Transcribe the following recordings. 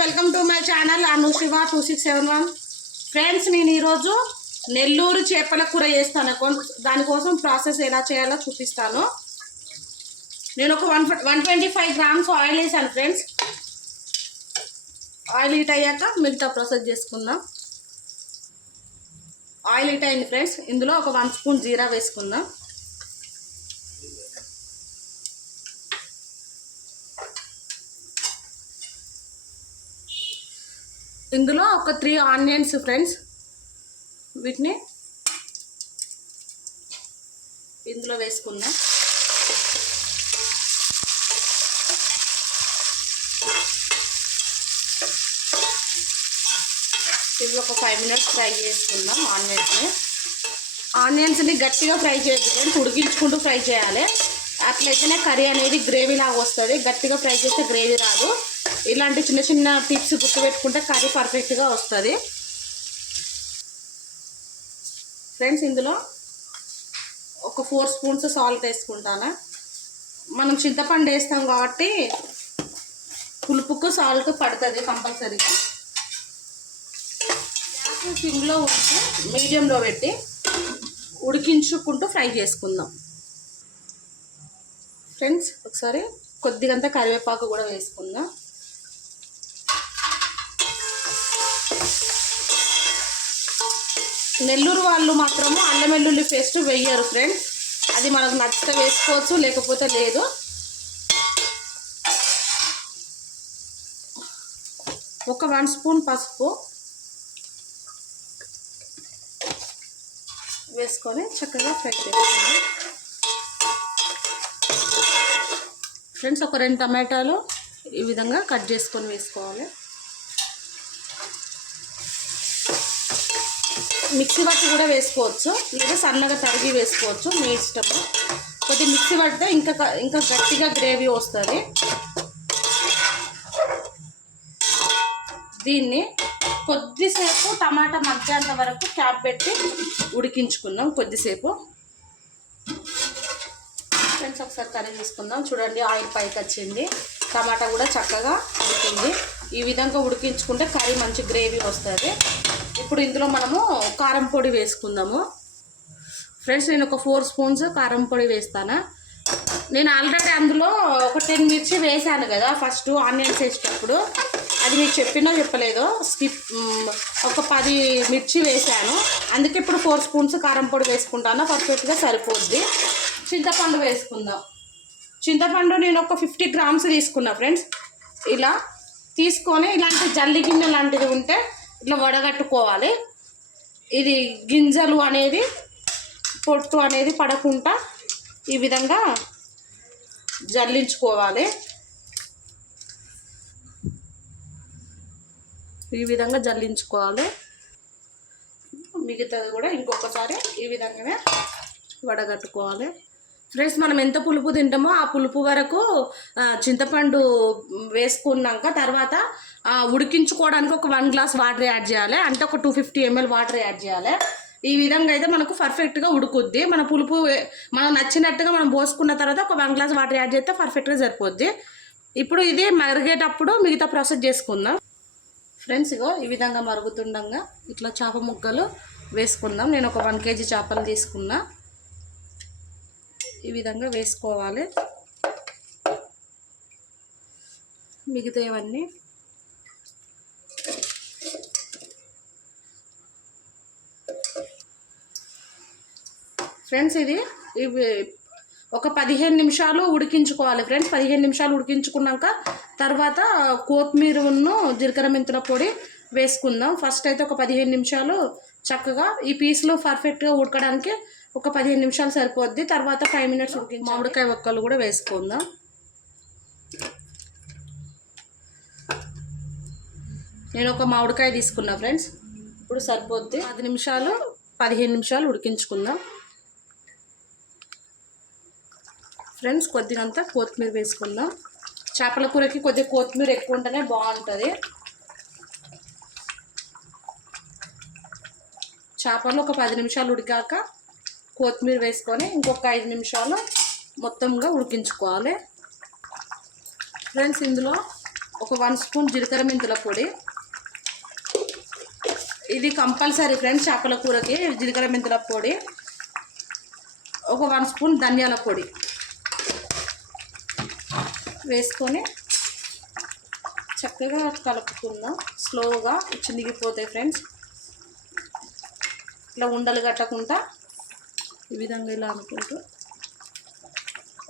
Welcome to my channel Anu Shiva two six seven one. Friends నేను ఈరోజు నెల్లూరు చేపల కూర చేస్తాను. దానికోసం ప్రాసెస్ ఎలా చేయాలో చూపిస్తాను. నేను ఒక one one twenty five grams oil వేసాను ఫ్రెండ్స్. ఆయిల్ హీట్ అయ్యాక మిగతా ప్రాసెస్ చేసుకుందాం. ఆయిల్ హీట్ అయింది ఫ్రెండ్స్. ఇందులో ఒక వన్ స్పూన్ జీరా వేసుకుందాం. ఇందులో ఒక త్రీ ఆనియన్స్ ఫ్రెండ్స్. వీటిని ఇందులో వేసుకుందాం. ఇది ఒక ఫైవ్ మినిట్స్ ఫ్రై చేసుకుందాం ఆనియన్స్ని. ఆనియన్స్ని గట్టిగా ఫ్రై చేయొద్దు ఉడికించుకుంటూ ఫ్రై చేయాలి. అట్లయితేనే కర్రీ అనేది గ్రేవీ లాగా వస్తుంది. గట్టిగా ఫ్రై చేస్తే గ్రేవీ రాదు. ఇలాంటి చిన్న చిన్న టిప్స్ గుర్తుపెట్టుకుంటే కర్రీ పర్ఫెక్ట్గా వస్తుంది. ఫ్రెండ్స్ ఇందులో ఒక ఫోర్ స్పూన్స్ సాల్ట్ వేసుకుంటాను. మనం చింతపండు వేస్తాం కాబట్టి పులుపుకు సాల్ట్ పడుతుంది కంపల్సరీగా. గ్యాస్ సిమ్లో ఉంటే మీడియంలో పెట్టి ఉడికించుకుంటూ ఫ్రై చేసుకుందాం. ఫ్రెండ్స్ ఒకసారి కొద్దిగంత కరివేపాకు కూడా వేసుకుందాం. నెల్లూరు వాళ్ళు మాత్రము అల్లం వెల్లుల్లి పేస్ట్ వెయ్యరు ఫ్రెండ్స్. అది మనకు నచ్చితే వేసుకోవచ్చు లేకపోతే లేదు. ఒక వన్ స్పూన్ పసుపు వేసుకొని చక్కగా ఫ్రై చేసుకోండి ఫ్రెండ్స్ ఒక రెండు టమాటాలు ఈ విధంగా కట్ చేసుకొని వేసుకోవాలి. మిక్సీ పట్టి కూడా వేసుకోవచ్చు. లేదా సన్నగా తరిగి వేసుకోవచ్చు. మీ ఇష్టము. కొద్దిగా మిక్సీ పడితే ఇంకా ఇంకా గట్టిగా గ్రేవీ వస్తుంది. దీన్ని కొద్దిసేపు టమాటా మగ్గేంత వరకు క్యాప్ పెట్టి ఉడికించుకుందాం కొద్దిసేపు. ఫ్రెండ్స్ ఒకసారి కర్రీ తీసుకుందాం చూడండి ఆయిల్ పైకి వచ్చింది. టమాటా కూడా చక్కగా ఉడికింది. ఈ విధంగా ఉడికించుకుంటే కర్రీ మంచి గ్రేవీ వస్తుంది. ఇప్పుడు ఇందులో మనము కారం పొడి వేసుకుందాము. ఫ్రెండ్స్ నేను ఒక ఫోర్ స్పూన్స్ కారం పొడి వేస్తాను? నేను ఆల్రెడీ అందులో ఒక టెన్ మిర్చి వేసాను కదా ఫస్ట్ ఆనియన్స్ వేసేటప్పుడు. అది మీకు చెప్పినా చెప్పలేదో. స్కిప్ ఒక పది మిర్చి వేసాను. అందుకే ఇప్పుడు ఫోర్ స్పూన్స్ కారం పొడి వేసుకుంటాను? పర్ఫెక్ట్గా సరిపోద్ది. చింతపండు వేసుకుందాం. చింతపండు నేను ఒక ఫిఫ్టీ గ్రామ్స్ తీసుకున్నా ఫ్రెండ్స్ ఇలా తీసుకొని ఇలాంటి జల్లి గిన్నె లాంటిది ఉంటే ఇట్లా వడగట్టుకోవాలి. ఇది గింజలు అనేది పొట్టు అనేది పడకుండా ఈ విధంగా జల్లించుకోవాలి. ఈ విధంగా జల్లించుకోవాలి. మిగతాది కూడా ఇంకొకసారి ఈ విధంగానే వడగట్టుకోవాలి. ఫ్రెండ్స్ మనం ఎంత పులుపు తింటామో ఆ పులుపు వరకు చింతపండు వేసుకున్నాక తర్వాత ఉడికించుకోవడానికి ఒక వన్ గ్లాస్ వాటర్ యాడ్ చేయాలి. అంటే ఒక two fifty ML water add చేయాలి. ఈ విధంగా అయితే మనకు పర్ఫెక్ట్గా ఉడుకుద్ది. మన పులుపు మనం నచ్చినట్టుగా మనం పోసుకున్న తర్వాత ఒక వన్ గ్లాస్ వాటర్ యాడ్ చేస్తే పర్ఫెక్ట్గా సరిపోద్ది. ఇప్పుడు ఇది మరిగేటప్పుడు మిగతా ప్రాసెస్ చేసుకుందాం. ఫ్రెండ్స్ ఇగో ఈ విధంగా మరుగుతుండగా ఇట్లా చేప ముక్కలు వేసుకుందాం. నేను ఒక వన్ కేజీ చేపలు తీసుకున్నా. ఈ విధంగా వేసుకోవాలి. మిగతా ఇవన్నీ ఫ్రెండ్స్ ఇది ఇవి ఒక పదిహేను నిమిషాలు ఉడికించుకోవాలి ఫ్రెండ్స్. పదిహేను నిమిషాలు ఉడికించుకున్నాక తర్వాత కొత్తిమీరను జీలకర్ర మెంతుల పొడి వేసుకుందాం. ఫస్ట్ అయితే ఒక పదిహేను నిమిషాలు చక్కగా ఈ పీస్లు పర్ఫెక్ట్గా ఉడకడానికి ఒక పదిహేను నిమిషాలు సరిపోద్ది. తర్వాత ఫైవ్ మినిట్స్ ఉడికి మామిడికాయ ఒక్కలు కూడా వేసుకుందాం. నేను ఒక మామిడికాయ తీసుకున్నా ఫ్రెండ్స్. ఇప్పుడు సరిపోద్ది. పది నిమిషాలు పదిహేను నిమిషాలు ఉడికించుకుందాం. ఫ్రెండ్స్ కొద్దిగంత కొత్తిమీర వేసుకుందాం. చేపల కూరకి కొద్దిగా కొత్తిమీర ఎక్కువ ఉంటేనే బాగుంటుంది. చేపలు ఒక పది నిమిషాలు ఉడికాక కొత్తిమీర వేసుకొని ఇంకొక ఐదు నిమిషాలు మొత్తంగా ఉడికించుకోవాలి. ఫ్రెండ్స్ ఇందులో ఒక వన్ స్పూన్ జీలకర్ర మెంతుల పొడి. ఇది కంపల్సరీ ఫ్రెండ్స్ చేపల కూరకి జీలకర్ర మెంతుల పొడి. ఒక వన్ స్పూన్ ధనియాల పొడి వేసుకొని చక్కగా కలుపుకుందాం. స్లోగా చినిగిపోతాయి ఫ్రెండ్స్. ఇట్లా ఉండలు కట్టకుండా ఈ విధంగా ఇలా అనుకుంటూ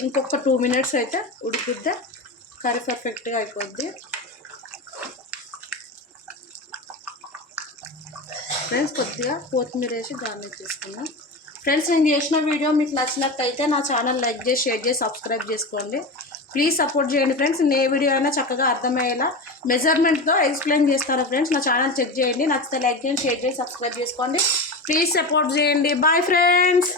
ఇంకొక టూ మినిట్స్ అయితే ఉడికిద్దే కర్రీ పర్ఫెక్ట్గా అయిపోద్ది. ఫ్రెండ్స్ కొద్దిగా కొత్తిమీర వేసి గార్నిష్ చేసుకున్నాం ఫ్రెండ్స్ నేను చేసిన వీడియో మీకు నచ్చినట్టయితే నా ఛానల్ లైక్ చేసి షేర్ చేసి సబ్స్క్రైబ్ చేసుకోండి. ప్లీజ్ సపోర్ట్ చేయండి ఫ్రెండ్స్ నేను ఏ వీడియో అయినా చక్కగా అర్థమయ్యేలా మెజర్మెంట్తో ఎక్స్ప్లెయిన్ చేస్తాను ఫ్రెండ్స్ నా ఛానల్ చెక్ చేయండి. నచ్చితే లైక్ చేయండి షేర్ చేసి సబ్స్క్రైబ్ చేసుకోండి. ప్లీజ్ సపోర్ట్ చేయండి. Bye friends